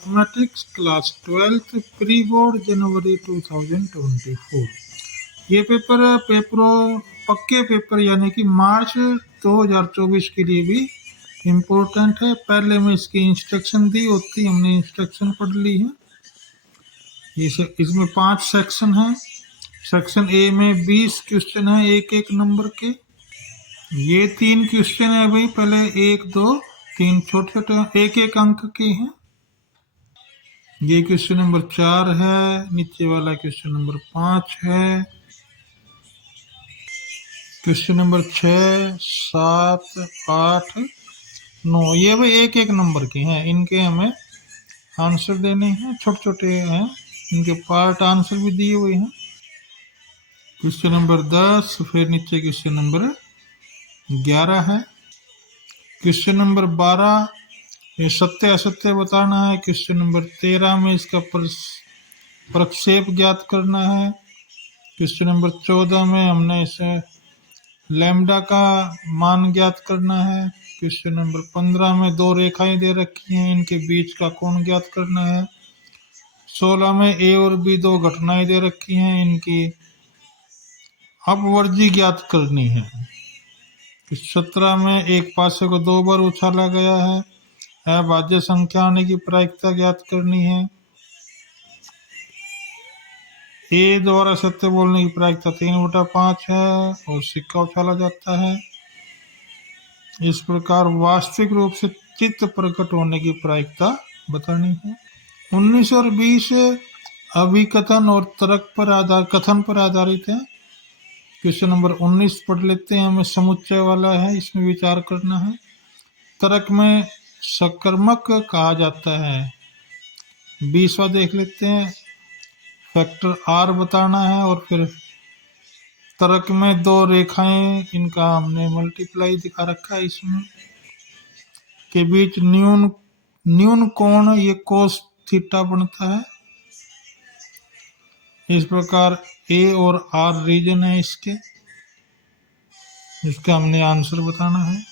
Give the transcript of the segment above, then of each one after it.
Mathematics class 12th pre board जनवरी 2024। ये पेपरों पक्के पेपर यानी कि मार्च 2024 के लिए भी इम्पोर्टेंट है। पहले में इसकी इंस्ट्रक्शन दी होती, हमने इंस्ट्रक्शन पढ़ ली है। इसमें 5 सेक्शन हैं। सेक्शन ए में 20 क्वेश्चन है, एक एक नंबर के। ये 3 क्वेश्चन है भाई, पहले 1 2 3 छोटे छोटे एक एक अंक के हैं। ये क्वेश्चन नंबर 4 है, नीचे वाला क्वेश्चन नंबर 5 है, क्वेश्चन नंबर 6 7 8 9। ये भाई एक एक नंबर के हैं, इनके हमें आंसर देने हैं, छोटे छोटे हैं, इनके पार्ट आंसर भी दिए हुए हैं। क्वेश्चन नंबर 10, फिर नीचे क्वेश्चन नंबर 11 है। क्वेश्चन नंबर 12 ये सत्य असत्य बताना है। क्वेश्चन नंबर 13 में इसका प्रक्षेप ज्ञात करना है। क्वेश्चन नंबर 14 में हमने इसे लैम्डा का मान ज्ञात करना है। क्वेश्चन नंबर 15 में 2 रेखाएं दे रखी हैं, इनके बीच का कोण ज्ञात करना है। 16 में ए और बी 2 घटनाएं दे रखी हैं, इनकी अपवर्जी ज्ञात करनी है। 17 में एक पासे को 2 बार उछाला गया है, अभाज्य संख्या आने की प्रायिकता ज्ञात करनी है। ए द्वारा सत्य बोलने की प्रायिकता 3/5 है और सिक्का उछाला जाता है। इस प्रकार वास्तविक रूप से चित्त प्रकट होने की प्रायिकता बतानी है। 19 और 20 अभिकथन और तर्क पर कथन पर आधारित है। क्वेश्चन नंबर 19 पढ़ लेते हैं, हमें समुच्चय वाला है, इसमें विचार करना है। तर्क में सकर्मक कहा जाता है। 20वां देख लेते हैं, फैक्टर आर बताना है और फिर तर्क में 2 रेखाएं, इनका हमने मल्टीप्लाई दिखा रखा है, इसमें के बीच न्यून कोण ये कोस थीटा बनता है। इस प्रकार ए और आर रीजन है इसका हमने आंसर बताना है।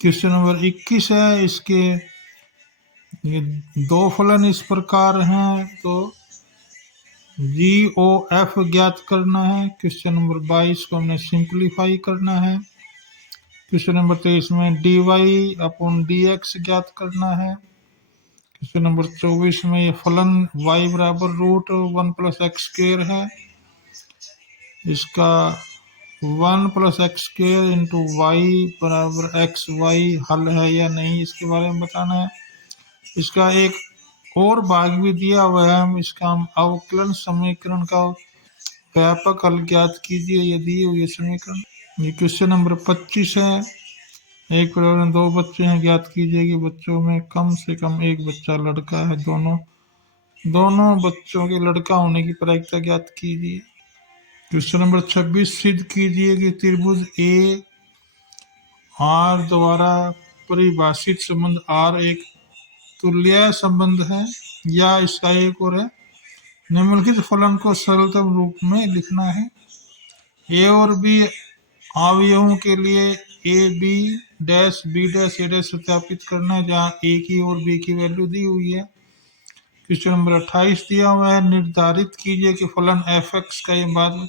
क्वेश्चन नंबर 21 है, इसके ये 2 फलन इस प्रकार हैं, तो जी ओ एफ ज्ञात करना है। क्वेश्चन नंबर 22 को हमने सिंप्लीफाई करना है। क्वेश्चन नंबर 23 में d y upon d x ज्ञात करना है। क्वेश्चन नंबर 24 में ये फलन y बराबर √1 + x² है, इसका 1 + x² इंटू वाई बराबर xy हल है या नहीं, इसके बारे में बताना है। इसका एक और भाग भी दिया हुआ है, हम अवकलन समीकरण का व्यापक हल ज्ञात कीजिए, ये दिए हुए समीकरण। ये क्वेश्चन नंबर 25 है, एक परिवार में 2 बच्चे हैं, ज्ञात कीजिए कि बच्चों में कम से कम एक बच्चा लड़का है, दोनों बच्चों के लड़का होने की प्रायिकता ज्ञात कीजिए। क्वेश्चन नंबर 26, सिद्ध कीजिए कि त्रिभुज ए आर द्वारा परिभाषित संबंध आर एक तुल्य संबंध है, या इसका एक और है। निम्नलिखित फलन को सरलतम रूप में लिखना है। ए और बी अवयवों के लिए A B dash B dash A dash सत्यापित करना है, जहाँ ए की और बी की वैल्यू दी हुई है। क्वेश्चन नंबर 28 दिया हुआ है, निर्धारित कीजिए कि फलन एफ एक्स का बाद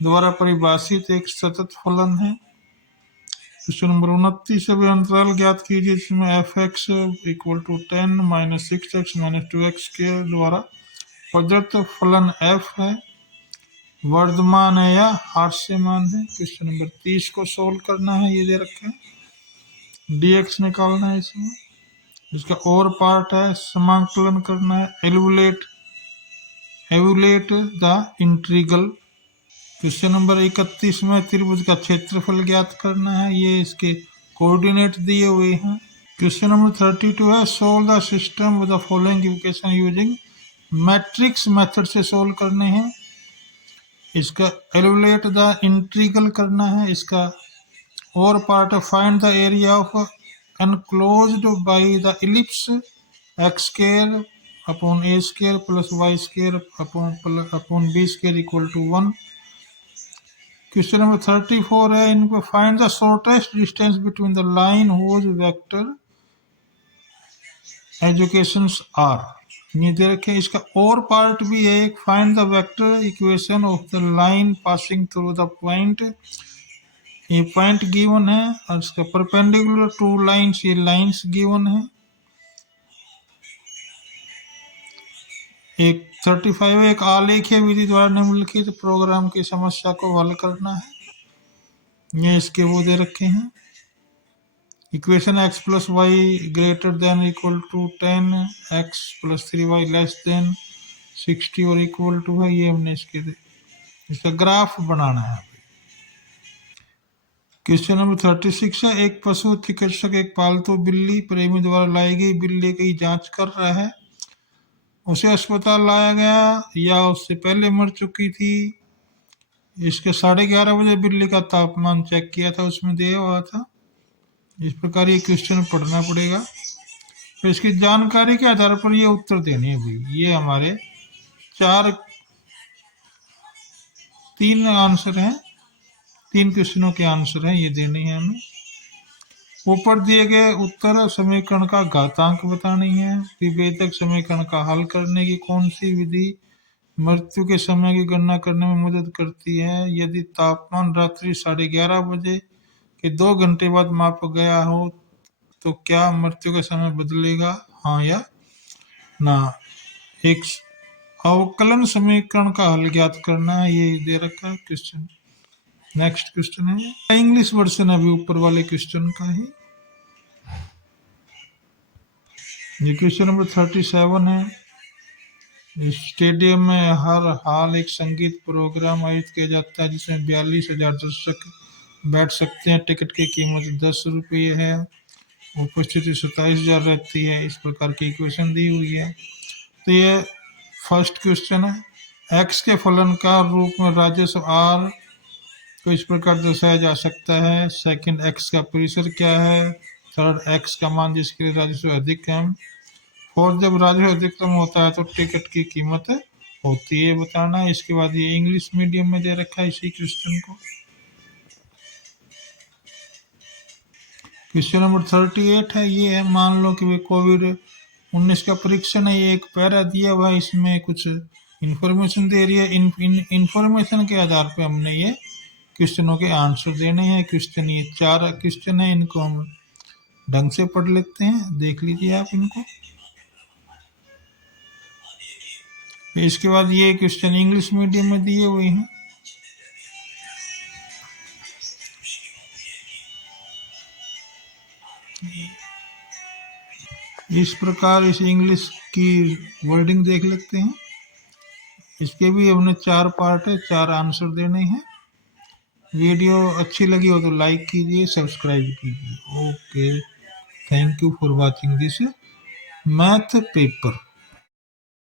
द्वारा परिभाषित एक सतत फलन है। क्वेश्चन नंबर 29 भी अंतराल ज्ञात कीजिए जिसमें F x equal to 10 - 6x - 2x के द्वारा प्रदत्त फलन एफ है, वर्धमान है या हास्यमान है। क्वेश्चन नंबर 30 को सोल्व करना है, ये दे रखे हैं, dx निकालना है इसमें। इसका और पार्ट है समाकलन करना है, evaluate the integral. Question number 31 में त्रिभुज का क्षेत्रफल ज्ञात करना है, ये इसके कोऑर्डिनेट दिए हुए हैं। क्वेश्चन नंबर 32 है, solve the system with the following equation using matrix method से सोल्व करने हैं। इसका एवुलेट द इंटीग्रल करना है। इसका और पार्ट है find the area of enclosed by the ellipse x² upon a² plus y² upon b² equal to 1। Question number 34 है, इनको find the shortest distance between the line whose vector education are ये दे रखे। इसका और part भी है, एक find the vector equation of the line passing through the point. ये पॉइंट गिवन है और इसका परपेंडिकुलर टू लाइंस, ये लाइंस गिवन है। एक 35 एक आलेखीय विधि द्वारा निम्नलिखित प्रोग्राम की समस्या को हल करना है। ये इसके वो दे रखे हैं, equation x plus y greater than equal to 10, x plus 3y less than 60 और इक्वल टू है। ये हमने इसका ग्राफ बनाना है। क्वेश्चन नंबर 36 है, एक पशु चिकित्सक एक पालतू बिल्ली प्रेमी द्वारा लाई गई बिल्ली की जांच कर रहा है। उसे अस्पताल लाया गया या उससे पहले मर चुकी थी। इसके 11:30 बजे बिल्ली का तापमान चेक किया था, उसमें दिया हुआ था। इस प्रकार ये क्वेश्चन पढ़ना पड़ेगा। तो इसकी जानकारी के आधार पर ये उत्तर देने हैं भाई। ये हमारे तीन आंसर हैं, 3 क्वेश्चनों के आंसर हैं, ये देने हैं हमें। ऊपर दिए गए उत्तर समीकरण का घातांक बतानी है। विभेदक समीकरण का हल करने की कौन सी विधि मृत्यु के समय की गणना करने में मदद करती है। यदि तापमान रात्रि 11:30 बजे के 2 घंटे बाद मापा गया हो तो क्या मृत्यु का समय बदलेगा, हाँ या ना। एक अवकलन समीकरण का हल ज्ञात करना है, ये दे रखा है क्वेश्चन। नेक्स्ट क्वेश्चन है, इंग्लिश वर्जन अभी ऊपर वाले क्वेश्चन का ही। ये क्वेश्चन नंबर 37 है। स्टेडियम में हर हाल एक संगीत प्रोग्राम आयोजित किया जाता है जिसमें 42,000 दर्शक बैठ सकते हैं। टिकट की कीमत 10 रुपये है। उपस्थिति 27,000 रहती है। इस प्रकार की इक्वेशन दी हुई है। तो ये फर्स्ट क्वेश्चन है, एक्स के फलन का रूप में राजस्व आर को इस प्रकार दर्शाया जा सकता है। सेकंड, एक्स का परिसर क्या है। थर्ड, एक्स का मान जिसके लिए राजस्व अधिक है। फोर्थ, जब राजस्व अधिकतम होता है तो टिकट की कीमत होती है, बताना है। इसके बाद ये इंग्लिश मीडियम में दे रखा है इसी क्वेश्चन को। क्वेश्चन नंबर 38 है, ये है, मान लो कि वे कोविड-19 का परीक्षण है। ये एक पैरा दिया हुआ है, इसमें कुछ इंफॉर्मेशन दे रही है। इंफॉर्मेशन के आधार पे हमने ये क्वेश्चनों के आंसर देने हैं। क्वेश्चन, ये 4 क्वेश्चन है, इनको हम ढंग से पढ़ लेते हैं, देख लीजिए आप इनको। इसके बाद ये क्वेश्चन इंग्लिश मीडियम में दिए हुए हैं। इस प्रकार इस इंग्लिश की वर्डिंग देख लेते हैं। इसके भी हमने 4 पार्ट है, 4 आंसर देने हैं। वीडियो अच्छी लगी हो तो लाइक कीजिए, सब्सक्राइब कीजिए। Okay, thank you for watching this math paper.